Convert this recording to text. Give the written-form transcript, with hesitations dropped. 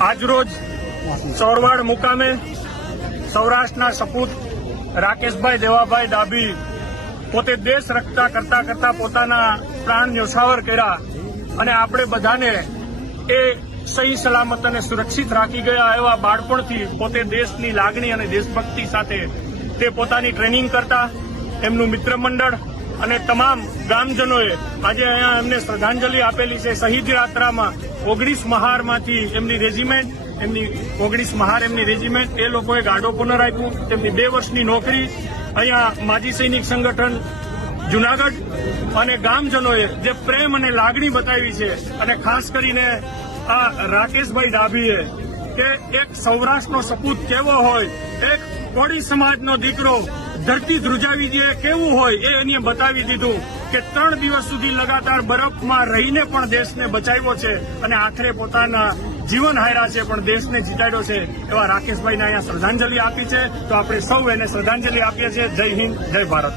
આજરોજ ચોરવાડ મુકામે સૌરાષ્ટ્રના સપૂત રાકેશભાઈ દેવાભાઈ ડાભી પોતે દેશ રક્ષા કરતા કરતા પોતાના પ્રાણ ન્યોછાવર કર્યા અને આપણે બધાને એ સહી સલામત અને સુરક્ષિત રાખી ગયા એવા બાળપણથી પોતે દેશની લાગણી અને દેશભક્તિ સાથે તે પોતાની ટ્રેનિંગ કરતા એમનું મિત્ર મંડળ અને તમામ ગામજનોએ આજે અહીંયા એમને શ્રદ્ધાંજલિ આપેલી છે. શહીદ યાત્રામાં 19 મહારમાંથી એમની રેજીમેન્ટ એમની રેજીમેન્ટ એ લોકોએ ગાડો પુનર આપ્યું. તેમની 2 વર્ષની નોકરી અહીંયા માજી સૈનિક સંગઠન જૂનાગઢ અને ગામજનોએ જે પ્રેમ અને લાગણી બતાવી છે અને ખાસ કરીને આ રાકેશભાઈ ડાભીએ કે એક સૌરાષ્ટ્રનો સપૂત કેવો હોય, એક કોળી સમાજનો દીકરો ધરતી ધ્રુજાવી દે કેવું હોય એ એને બતાવી દીધું કે 3 દિવસ સુધી લગાતાર બરફમાં રહીને પણ દેશને બચાવ્યો છે અને આખરે પોતાના જીવન હાર્યા છે પણ દેશને જીતાડ્યો છે. એવા રાકેશભાઈને અહીંયા શ્રદ્ધાંજલિ આપી છે તો આપણે સૌ એને શ્રદ્ધાંજલિ આપીએ છીએ. જય હિન્દ, જય ભારત.